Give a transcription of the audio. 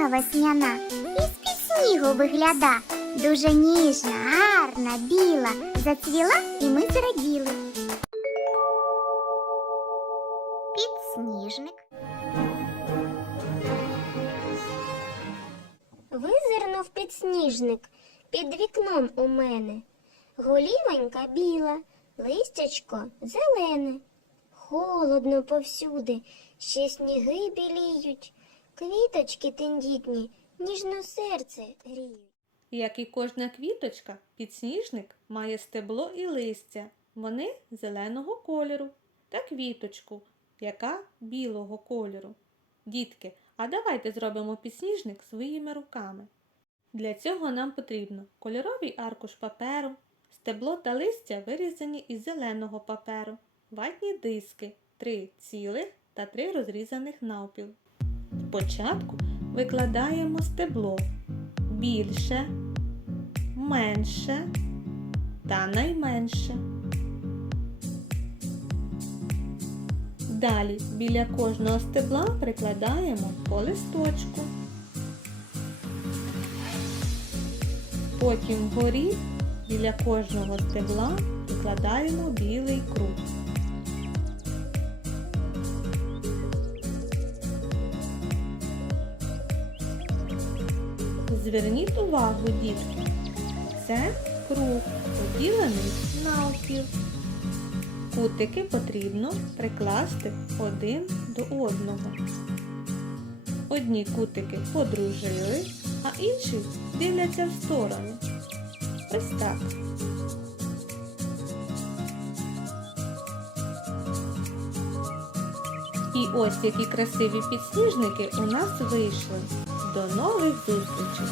пташка весняна із снігу вигляда. Дуже ніжна, гарна, біла, зацвіла і ми зраділи. Підсніжник. Визирнув підсніжник під вікном у мене. Голівонька біла, листячко зелене. Холодно повсюди, ще сніги біліють, квіточки тендітні, ніжно серце гріють. Як і кожна квіточка, підсніжник має стебло і листя. Вони зеленого кольору та квіточку, яка білого кольору. Дітки, а давайте зробимо підсніжник своїми руками. Для цього нам потрібно кольоровий аркуш паперу, стебло та листя вирізані із зеленого паперу, ватні диски, три цілих та три розрізаних навпіл. Спочатку викладаємо стебло більше, менше та найменше. Далі біля кожного стебла прикладаємо по листочку. Потім вгорі біля кожного стебла прикладаємо білий круг. Зверніть увагу, дітки. Це круг, поділений навпіл. Кутики потрібно прикласти один до одного. Одні кутики подружили, а інші дивляться в сторону. Ось так. І ось які красиві підсніжники у нас вийшли. До нових зустрічей!